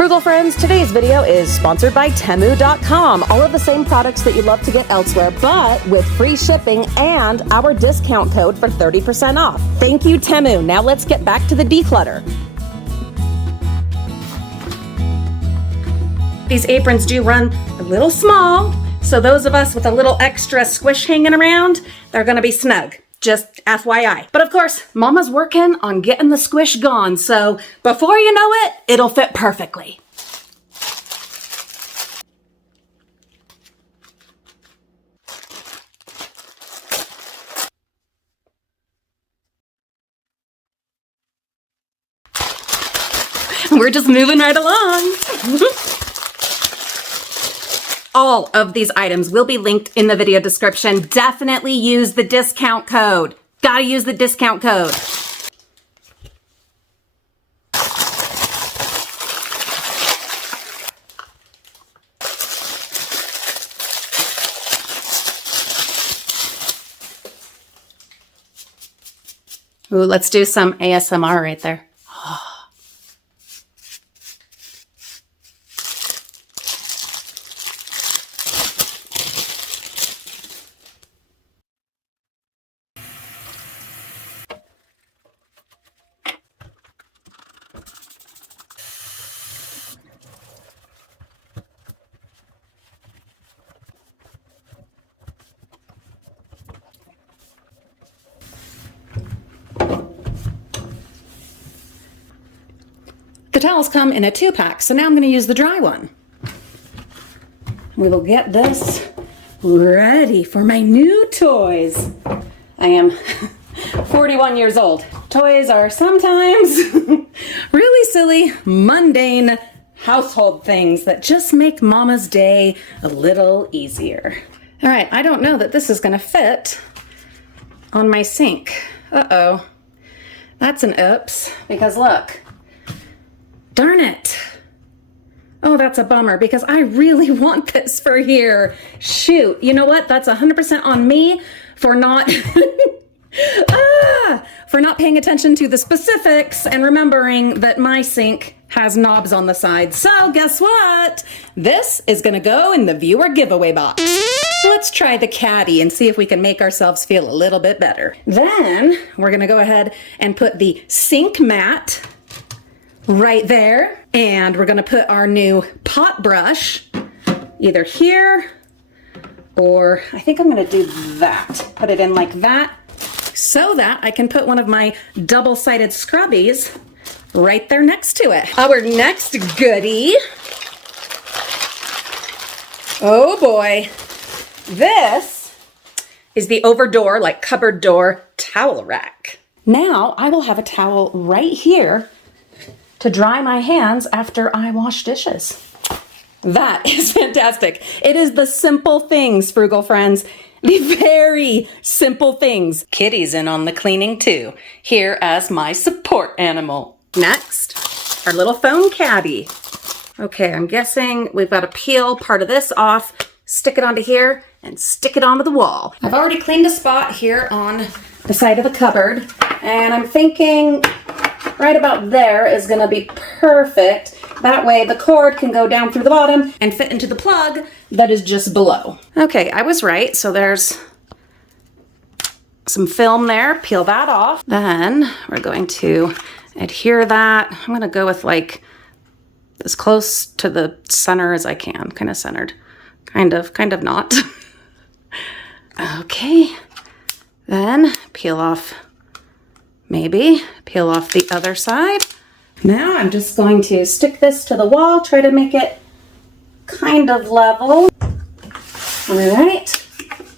Frugal friends, today's video is sponsored by Temu.com. All of the same products that you love to get elsewhere, but with free shipping and our discount code for 30% off. Thank you, Temu. Now let's get back to the declutter. These aprons do run a little small, so those of us with a little extra squish hanging around, they're gonna be snug. Just FYI. But of course, Mama's working on getting the squish gone, so before you know it, it'll fit perfectly. We're just moving right along. All of these items will be linked in the video description. Definitely use the discount code. Gotta use the discount code. Ooh, let's do some ASMR right there. The towels come in a 2-pack, so now I'm going to use the dry one. We will get this ready for my new toys. I am 41 years old. Toys are sometimes really silly, mundane household things that just make Mama's day a little easier. All right, I don't know that this is going to fit on my sink. Uh-oh. That's an oops, because look. Darn it. Oh, that's a bummer because I really want this for here. Shoot. You know what? That's 100% on me for not for not paying attention to the specifics and remembering that my sink has knobs on the side. So guess what? This is going to go in the viewer giveaway box. Let's try the caddy and see if we can make ourselves feel a little bit better. Then we're going to go ahead and put the sink mat right there, and we're gonna put our new pot brush either here or I think I'm gonna do that. Put it in like that so that I can put one of my double-sided scrubbies right there next to it. Our next goodie, oh boy, this is the over door, like cupboard door towel rack. Now I will have a towel right here to dry my hands after I wash dishes. That is fantastic. It is the simple things, Frugal friends. The very simple things. Kitty's in on the cleaning too, here as my support animal. Next, our little phone caddy. Okay, I'm guessing we've got to peel part of this off, stick it onto here, and stick it onto the wall. I've already cleaned a spot here on the side of the cupboard, and I'm thinking right about there is gonna be perfect. That way the cord can go down through the bottom and fit into the plug that is just below. Okay, I was right. So there's some film there. Peel that off. Then we're going to adhere that. I'm gonna go with like as close to the center as I can. Kind of centered. Kind of not. Okay. Then peel off. Maybe peel off the other side. Now I'm just going to stick this to the wall, try to make it kind of level. All right,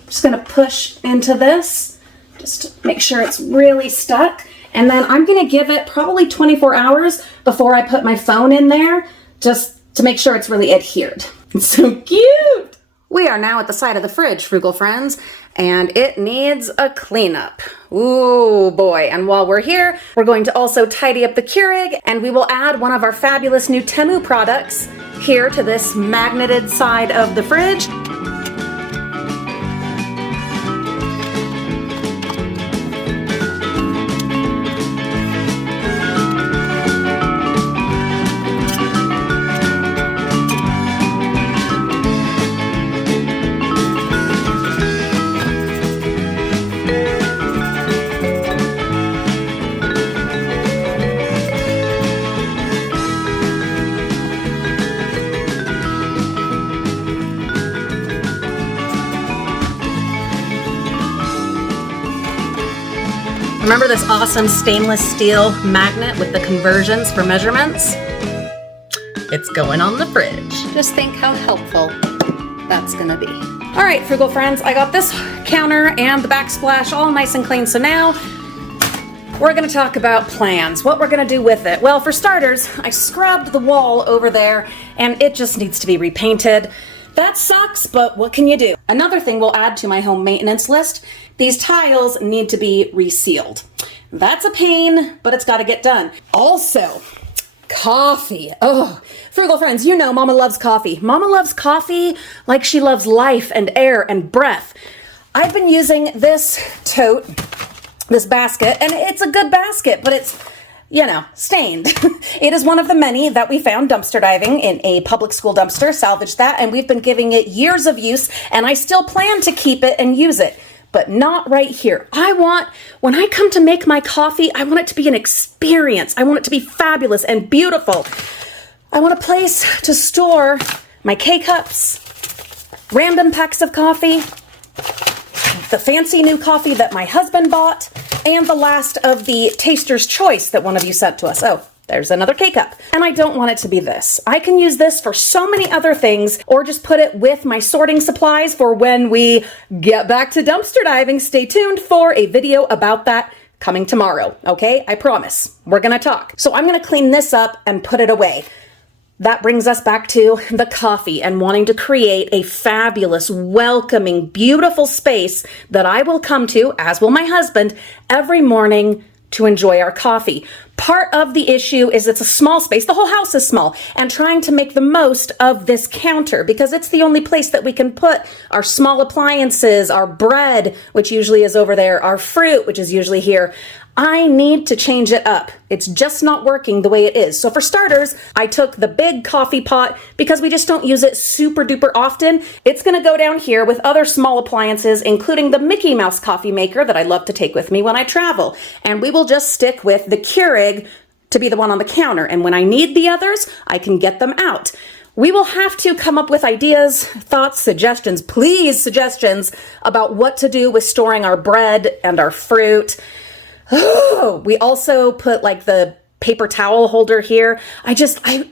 just gonna push into this, just to make sure it's really stuck. And then I'm gonna give it probably 24 hours before I put my phone in there, just to make sure it's really adhered. It's so cute. We are now at the side of the fridge, Frugal friends, and it needs a cleanup. Ooh boy, and while we're here, we're going to also tidy up the Keurig, and we will add one of our fabulous new Temu products here to this magneted side of the fridge. Remember this awesome stainless steel magnet with the conversions for measurements? It's going on the fridge. Just think how helpful that's gonna be. All right, Frugal friends, I got this counter and the backsplash all nice and clean. So now we're gonna talk about plans, what we're gonna do with it. Well, for starters, I scrubbed the wall over there and it just needs to be repainted. That sucks, but what can you do? Another thing we'll add to my home maintenance list, these tiles need to be resealed. That's a pain, but it's gotta get done. Also, coffee. Oh, Frugal friends, you know Mama loves coffee. Mama loves coffee like she loves life and air and breath. I've been using this tote, this basket, and it's a good basket, but it's, you know, stained. It is one of the many that we found dumpster diving in a public school dumpster, salvaged that, and we've been giving it years of use, and I still plan to keep it and use it. But not right here. When I come to make my coffee, I want it to be an experience. I want it to be fabulous and beautiful. I want a place to store my K-cups, random packs of coffee, the fancy new coffee that my husband bought, and the last of the Taster's Choice that one of you sent to us. Oh, there's another K-cup. And I don't want it to be this. I can use this for so many other things, or just put it with my sorting supplies for when we get back to dumpster diving. Stay tuned for a video about that coming tomorrow, okay? I promise. We're gonna talk. So I'm gonna clean this up and put it away. That brings us back to the coffee and wanting to create a fabulous, welcoming, beautiful space that I will come to, as will my husband, every morning to enjoy our coffee. Part of the issue is it's a small space. The whole house is small, and trying to make the most of this counter because it's the only place that we can put our small appliances, our bread, which usually is over there, our fruit, which is usually here. I need to change it up. It's just not working the way it is. So for starters, I took the big coffee pot because we just don't use it super duper often. It's gonna go down here with other small appliances, including the Mickey Mouse coffee maker that I love to take with me when I travel. And we will just stick with the Keurig to be the one on the counter. And when I need the others, I can get them out. We will have to come up with ideas, thoughts, suggestions, please suggestions about what to do with storing our bread and our fruit. Oh, we also put like the paper towel holder here. I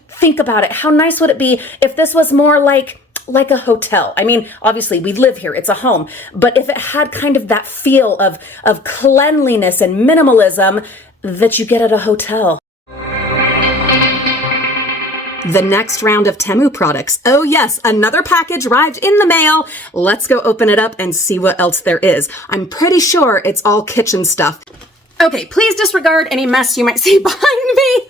think about it. How nice would it be if this was more like a hotel? I mean, obviously we live here, it's a home, but if it had kind of that feel of cleanliness and minimalism that you get at a hotel. The next round of Temu products. Oh yes, another package arrived in the mail. Let's go open it up and see what else there is. I'm pretty sure it's all kitchen stuff. Okay, please disregard any mess you might see behind me.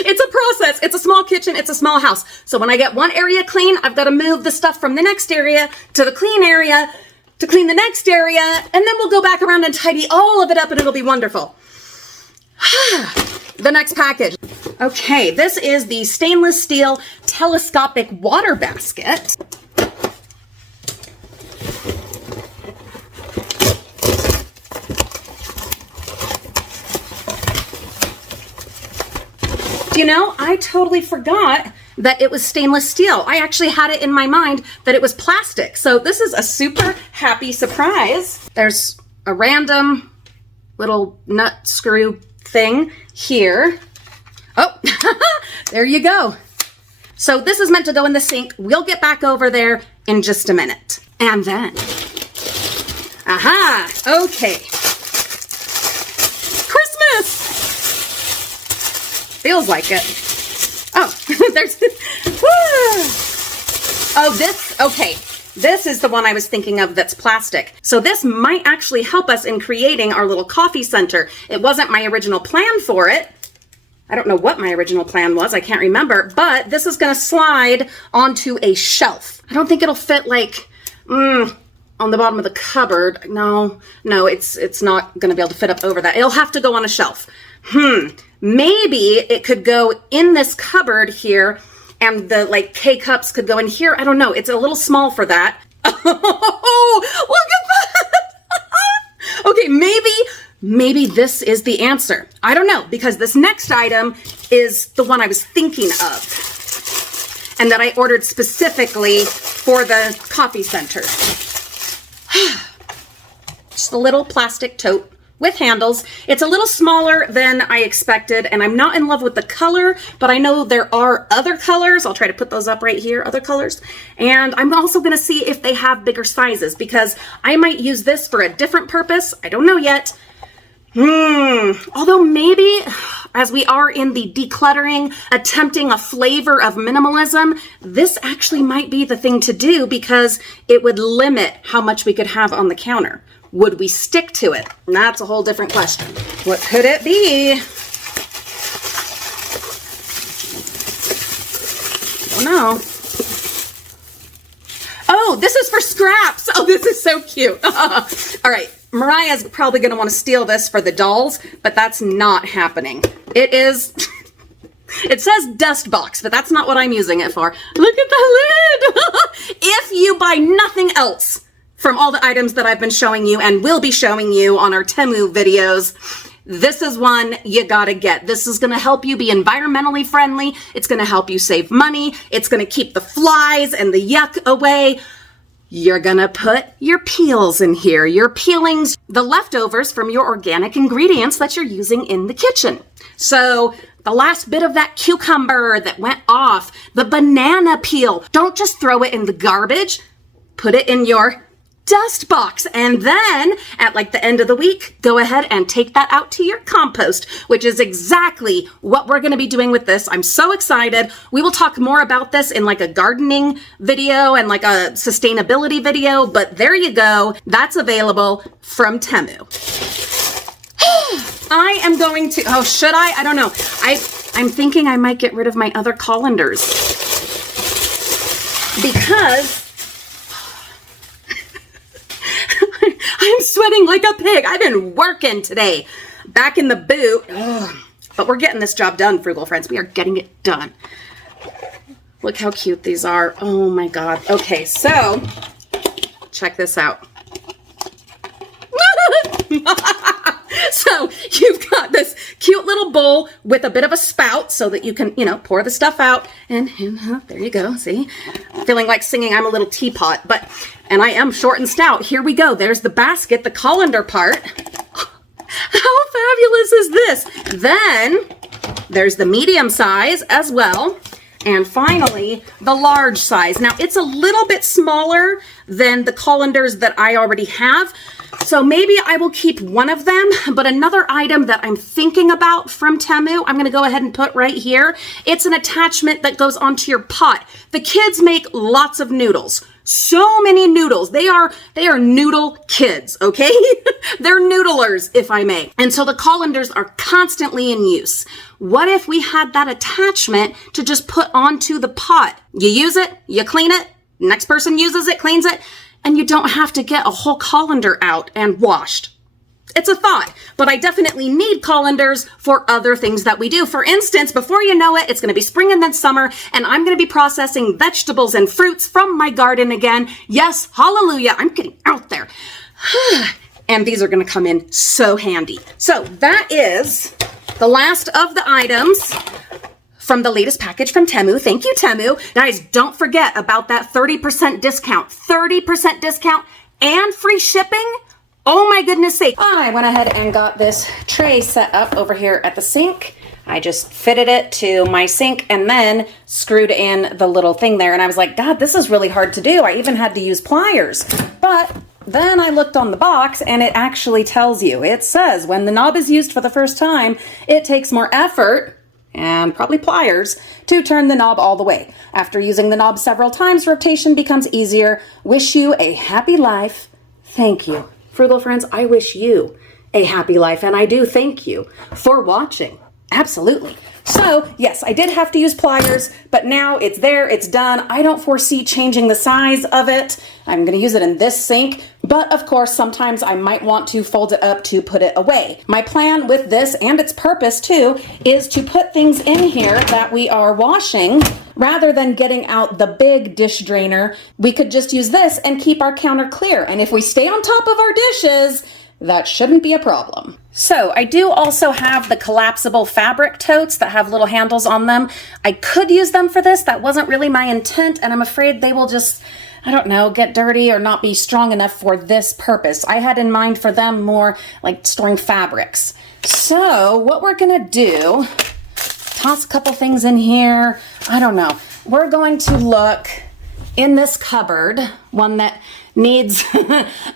It's a process. It's a small kitchen. It's a small house. So when I get one area clean, I've got to move the stuff from the next area to the clean area to clean the next area, and then we'll go back around and tidy all of it up and it'll be wonderful. The next package. Okay, this is the stainless steel telescopic water basket. You know, I totally forgot that it was stainless steel. I actually had it in my mind that it was plastic. So this is a super happy surprise. There's a random little nut screw thing here. Oh, there you go. So this is meant to go in the sink. We'll get back over there in just a minute. And then, aha, okay. Christmas! Feels like it. Oh, there's, oh, this, okay. This is the one I was thinking of that's plastic. So this might actually help us in creating our little coffee center. It wasn't my original plan for it. I don't know what my original plan was. I can't remember, but this is gonna slide onto a shelf. I don't think it'll fit like, on the bottom of the cupboard. No, it's not gonna be able to fit up over that. It'll have to go on a shelf. Maybe it could go in this cupboard here and the like K-cups could go in here. I don't know. It's a little small for that. Oh, look at that. Okay, maybe this is the answer. I don't know, because this next item is the one I was thinking of and that I ordered specifically for the coffee center. Just a little plastic tote with handles. It's a little smaller than I expected, and I'm not in love with the color, but I know there are other colors. I'll try to put those up right here, other colors. And I'm also gonna see if they have bigger sizes, because I might use this for a different purpose. I don't know yet. Although maybe, as we are in the decluttering, attempting a flavor of minimalism, this actually might be the thing to do, because it would limit how much we could have on the counter. Would we stick to it? And that's a whole different question. What could it be? I don't know. Oh, this is for scraps. Oh, this is so cute. All right. Mariah's probably going to want to steal this for the dolls, but that's not happening. It is, it says dust box, but that's not what I'm using it for. Look at the lid. If you buy nothing else from all the items that I've been showing you and will be showing you on our Temu videos, this is one you gotta get. This is gonna help you be environmentally friendly. It's gonna help you save money. It's gonna keep the flies and the yuck away. You're gonna put your peels in here, your peelings, the leftovers from your organic ingredients that you're using in the kitchen. So the last bit of that cucumber that went off, the banana peel, don't just throw it in the garbage, put it in your dust box. And then at like the end of the week, go ahead and take that out to your compost, which is exactly what we're going to be doing with this. I'm so excited. We will talk more about this in like a gardening video and like a sustainability video, but there you go. That's available from Temu. I am going to, oh, should I? I don't know. I'm thinking I might get rid of my other colanders, because I'm sweating like a pig. I've been working today. Back in the boot. Ugh. But we're getting this job done, Frugal friends. We are getting it done. Look how cute these are. Oh my God. Okay, so check this out. So you've got this cute little bowl with a bit of a spout so that you can, you know, pour the stuff out. And there you go. See? Feeling like singing I'm a Little Teapot, but, and I am short and stout. Here we go. There's the basket, the colander part. How fabulous is this? Then there's the medium size as well. And finally, the large size. Now, it's a little bit smaller than the colanders that I already have, so maybe I will keep one of them. But another item that I'm thinking about from Temu, I'm going to go ahead and put right here. It's an attachment that goes onto your pot. The kids make lots of noodles. So many noodles. They are noodle kids, okay? They're noodlers, if I may. And so the colanders are constantly in use. What if we had that attachment to just put onto the pot? You use it, you clean it, next person uses it, cleans it, and you don't have to get a whole colander out and washed. It's a thought, but I definitely need colanders for other things that we do. For instance, before you know it, it's going to be spring and then summer, and I'm going to be processing vegetables and fruits from my garden again. Yes, hallelujah, I'm getting out there. And these are going to come in so handy. So that is the last of the items from the latest package from Temu. Thank you, Temu. Guys, don't forget about that 30% discount. 30% discount and free shipping. Oh my goodness sake. I went ahead and got this tray set up over here at the sink. I just fitted it to my sink and then screwed in the little thing there. And I was like, God, this is really hard to do. I even had to use pliers. But then I looked on the box and it actually tells you. It says when the knob is used for the first time, it takes more effort and probably pliers to turn the knob all the way. After using the knob several times, rotation becomes easier. Wish you a happy life. Thank you. Frugal friends, I wish you a happy life, and I do thank you for watching. Absolutely. So, yes, I did have to use pliers, but now it's there, it's done. I don't foresee changing the size of it. I'm going to use it in this sink, but of course, sometimes I might want to fold it up to put it away. My plan with this, and its purpose too, is to put things in here that we are washing. Rather than getting out the big dish drainer, we could just use this and keep our counter clear. And if we stay on top of our dishes, that shouldn't be a problem. So I do also have the collapsible fabric totes that have little handles on them. I could use them for this. That wasn't really my intent, and I'm afraid they will just I don't know, get dirty or not be strong enough for this purpose. I had in mind for them more like storing fabrics. So what we're gonna do, toss a couple things in here. I don't know. We're going to look in this cupboard, one that needs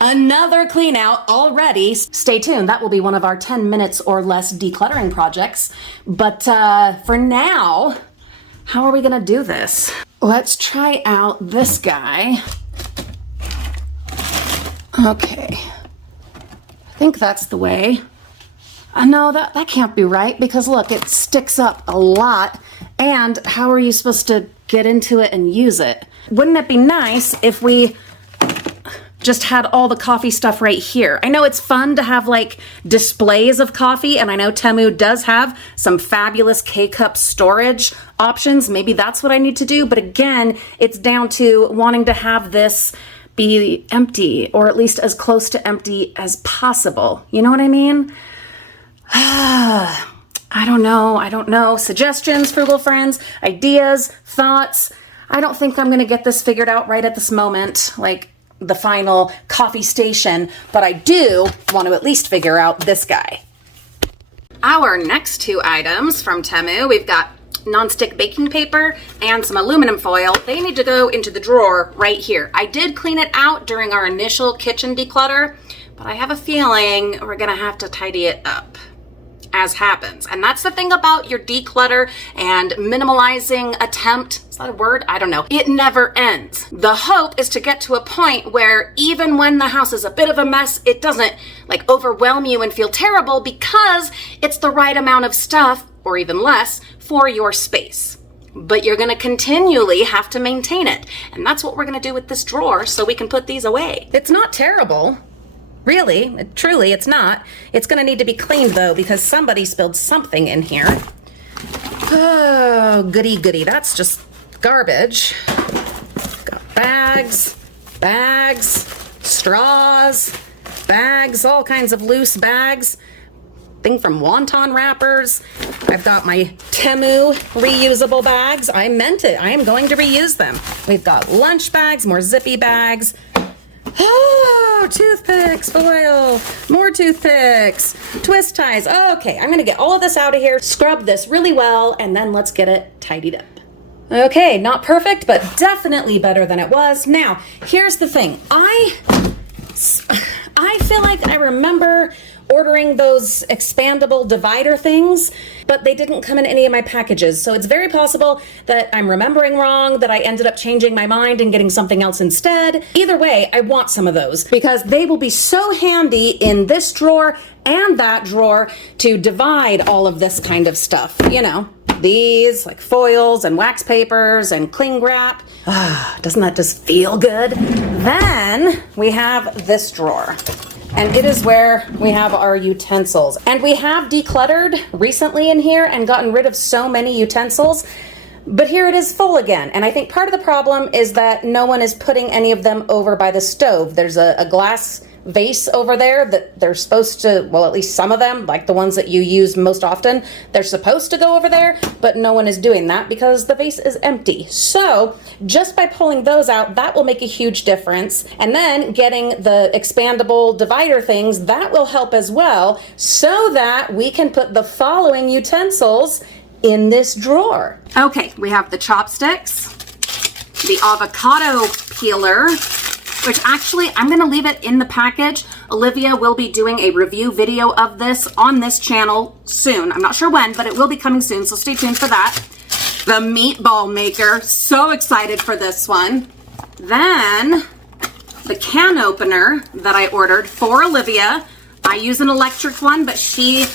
another clean out already. Stay tuned, that will be one of our 10 minutes or less decluttering projects. But for now, how are we gonna do this? Let's try out this guy. Okay, I think that's the way. No, that can't be right because look, it sticks up a lot. And how are you supposed to get into it and use it? Wouldn't it be nice if we just had all the coffee stuff right here? I know it's fun to have like displays of coffee, and I know Temu does have some fabulous K-cup storage options. Maybe that's what I need to do. But again, it's down to wanting to have this be empty, or at least as close to empty as possible. You know what I mean? I don't know. Suggestions, Frugal friends, ideas, thoughts. I don't think I'm gonna get this figured out right at this moment, like the final coffee station, but I do want to at least figure out this guy. Our next two items from Temu, we've got nonstick baking paper and some aluminum foil. They need to go into the drawer right here. I did clean it out during our initial kitchen declutter, but I have a feeling we're gonna have to tidy it up as happens. And that's the thing about your declutter and minimalizing attempt. Is that a word? I don't know. It never ends. The hope is to get to a point where even when the house is a bit of a mess, it doesn't like overwhelm you and feel terrible because it's the right amount of stuff, or even less, for your space. But you're gonna continually have to maintain it. And that's what we're gonna do with this drawer so we can put these away. It's not terrible. Really, truly, it's not. It's gonna need to be cleaned though because somebody spilled something in here. Oh, goody goody, that's just garbage. Got bags, straws, bags, all kinds of loose bags. Thing from wonton wrappers. I've got my Temu reusable bags. I meant it, I am going to reuse them. We've got lunch bags, more zippy bags. Oh, toothpicks, foil, more toothpicks, twist ties. Okay, I'm gonna get all of this out of here, scrub this really well, and then let's get it tidied up. Okay, not perfect, but definitely better than it was. Now, here's the thing. I feel like I remember ordering those expandable divider things, but they didn't come in any of my packages. So it's very possible that I'm remembering wrong, that I ended up changing my mind and getting something else instead. Either way, I want some of those because they will be so handy in this drawer and that drawer to divide all of this kind of stuff. You know, these like foils and wax papers and cling wrap. Doesn't that just feel good? Then we have this drawer. And it is where we have our utensils. And we have decluttered recently in here and gotten rid of so many utensils, but here it is full again. And I think part of the problem is that no one is putting any of them over by the stove. There's a glass vase over there that they're supposed to, well, at least some of them, like the ones that you use most often, they're supposed to go over there, but no one is doing that because the vase is empty. So just by pulling those out, that will make a huge difference. And then getting the expandable divider things, that will help as well, so that we can put the following utensils in this drawer. Okay, we have the chopsticks, the avocado peeler, which actually I'm gonna leave it in the package. Olivia will be doing a review video of this on this channel soon. I'm not sure when, but it will be coming soon, so stay tuned for that. The meatball maker, so excited for this one. Then the can opener that I ordered for Olivia. I use an electric one, but she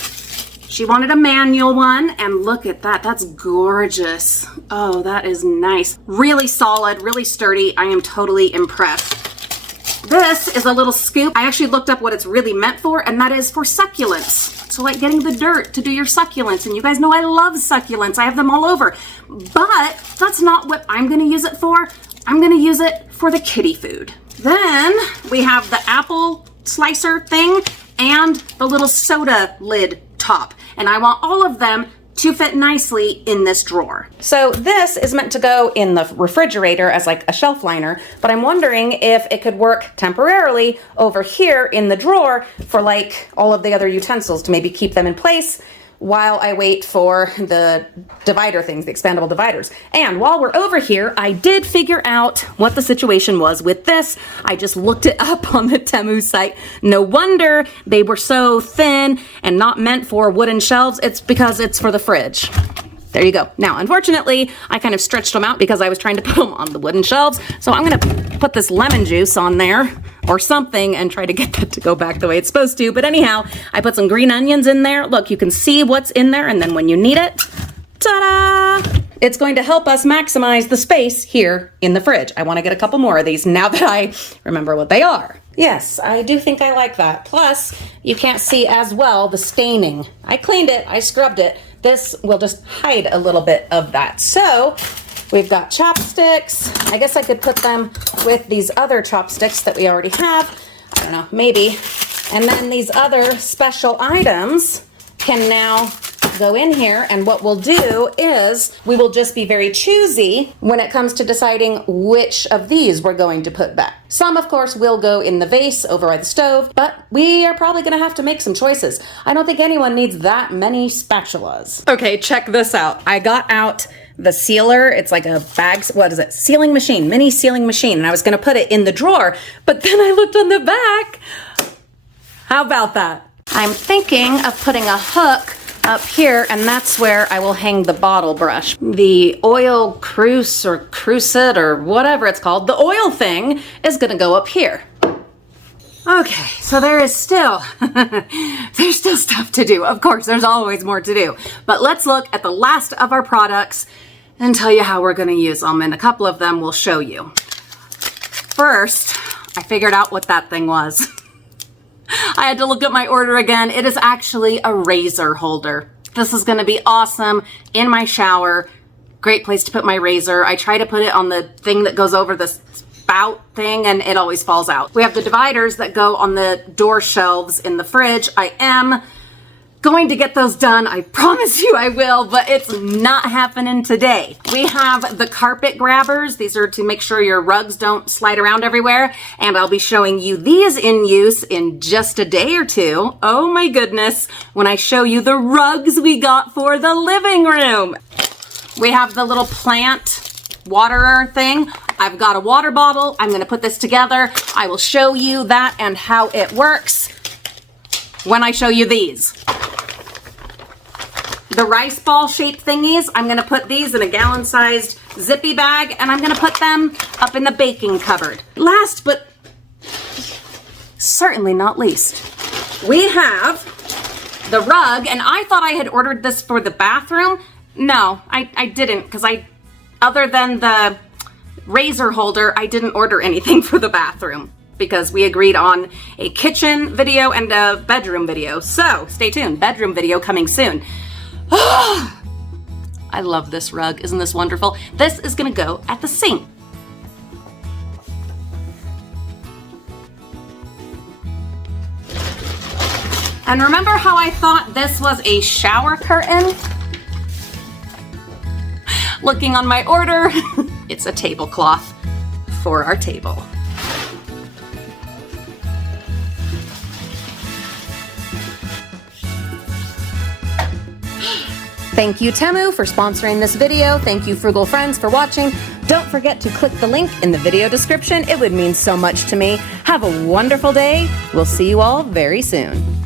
wanted a manual one, and look at that, that's gorgeous. Oh, that is nice. Really solid, really sturdy. I am totally impressed. This is a little scoop. I actually looked up what it's really meant for, and that is for succulents. So like getting the dirt to do your succulents, and you guys know I love succulents. I have them all over, but that's not what I'm gonna use it for. I'm gonna use it for the kitty food. Then we have the apple slicer thing and the little soda lid top, and I want all of them to fit nicely in this drawer. So this is meant to go in the refrigerator as like a shelf liner, but I'm wondering if it could work temporarily over here in the drawer for like all of the other utensils to maybe keep them in place while I wait for the divider things, the expandable dividers. And while we're over here, I did figure out what the situation was with this. I just looked it up on the Temu site. No wonder they were so thin and not meant for wooden shelves. It's because it's for the fridge. There you go. Now, unfortunately, I kind of stretched them out because I was trying to put them on the wooden shelves. So I'm gonna put this lemon juice on there or something and try to get that to go back the way it's supposed to. But anyhow, I put some green onions in there. Look, you can see what's in there, and then when you need it, ta-da! It's going to help us maximize the space here in the fridge. I want to get a couple more of these now that I remember what they are. Yes, I do think I like that. Plus, you can't see as well the staining. I cleaned it, I scrubbed it. This will just hide a little bit of that. So, we've got chopsticks. I guess I could put them with these other chopsticks that we already have. I don't know, maybe. And then these other special items can now go in here, and what we'll do is we will just be very choosy when it comes to deciding which of these we're going to put back. Some, of course, will go in the vase over by the stove, but we are probably going to have to make some choices. I don't think anyone needs that many spatulas. Okay, check this out. I got out the sealer. It's like a bag, what is it? Sealing machine, mini sealing machine. And I was going to put it in the drawer, but then I looked on the back. How about that? I'm thinking of putting a hook up here, and that's where I will hang the bottle brush. The oil cruise or crucid or whatever it's called, the oil thing is gonna go up here. Okay, so there is still, there's still stuff to do. Of course, there's always more to do. But let's look at the last of our products and tell you how we're gonna use them, and a couple of them we'll show you. First, I figured out what that thing was. I had to look at my order again. It is actually a razor holder. This is gonna be awesome in my shower. Great place to put my razor. I try to put it on the thing that goes over the spout thing and it always falls out. We have the dividers that go on the door shelves in the fridge. I am going to get those done. I promise you I will, but it's not happening today. We have the carpet grabbers. These are to make sure your rugs don't slide around everywhere. And I'll be showing you these in use in just a day or two. Oh my goodness, when I show you the rugs we got for the living room. We have the little plant waterer thing. I've got a water bottle. I'm gonna put this together. I will show you that and how it works when I show you these. The rice ball shaped thingies, I'm gonna put these in a gallon-sized zippy bag and I'm gonna put them up in the baking cupboard. Last but certainly not least, we have the rug, and I thought I had ordered this for the bathroom. No, I didn't, because other than the razor holder, I didn't order anything for the bathroom, because we agreed on a kitchen video and a bedroom video. So stay tuned, bedroom video coming soon. I love this rug. Isn't this wonderful? This is gonna go at the sink. And remember how I thought this was a shower curtain? Looking on my order, it's a tablecloth for our table. Thank you, Temu, for sponsoring this video. Thank you, Frugal friends, for watching. Don't forget to click the link in the video description. It would mean so much to me. Have a wonderful day. We'll see you all very soon.